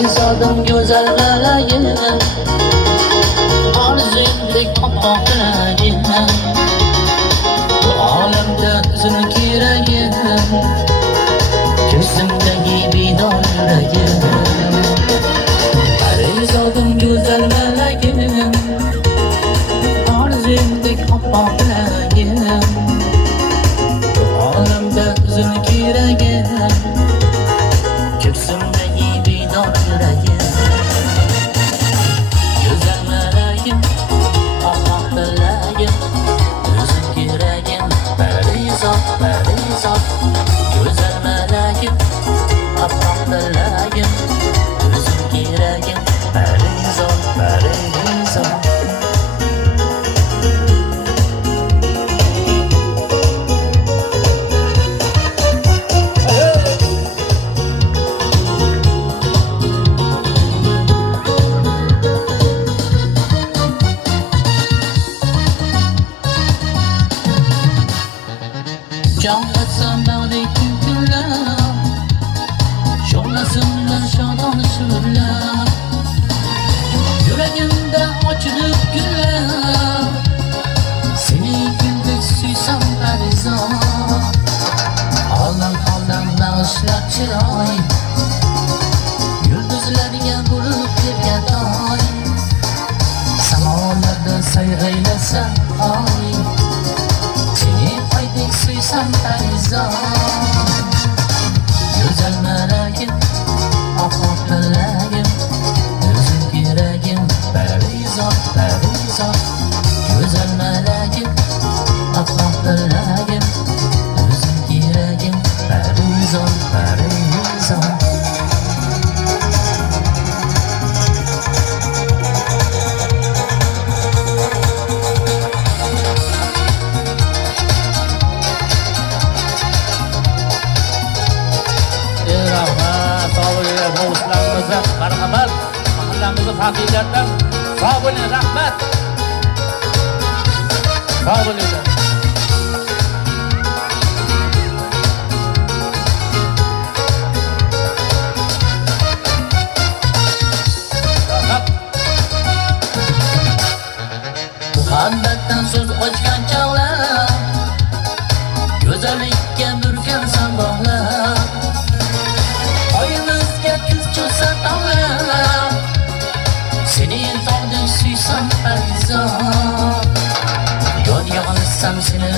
Perizodim güzel meleğim, arzumdek oppoq tilagim, bu olamda o'zini keragim, ko'zimdagi bidor yuragim. Perizodim güzel meleğim, arzumdek oppoq tilagim, bu olamda o'zini keragim, ko'zimdagi bidor yuragim. Güzel meleğim, oppoq tilagim, o'zim keragim, Perizod, Perizod. Güzel meleğim, oppoq tilagim, o'zim keragim, Perizod, Perizod. Can atsam bağdaki günler, şoğlasınlar şadan sürler, yüreğimde açılıp güller, seni güldük suysam Perizod. Alam alam bağışlar çıray, yulduzlarga vurup yerga toy, samalarda sayr eylesa ay, seni aydek suysam Perizod. Güzel meleğim, oppoq tilagim, o'zim keragim, Perizod, Perizod. Güzel meleğim, oppoq tilagim, o'zim keragim, Perizod, Perizod. Rahmat, sağ olun, hovuzlarımızı, marhamat, mahallemizi fakirlerden, sağ olun, rahmat. Sağ olun. Rahmat. Muhabbetten söz ochgan chog'lar, go'zallikka burkan sabahlar, oyimizga kuz cho'sa tog'lar, seni tog'dek suysam Perizod. Yodga olsam seni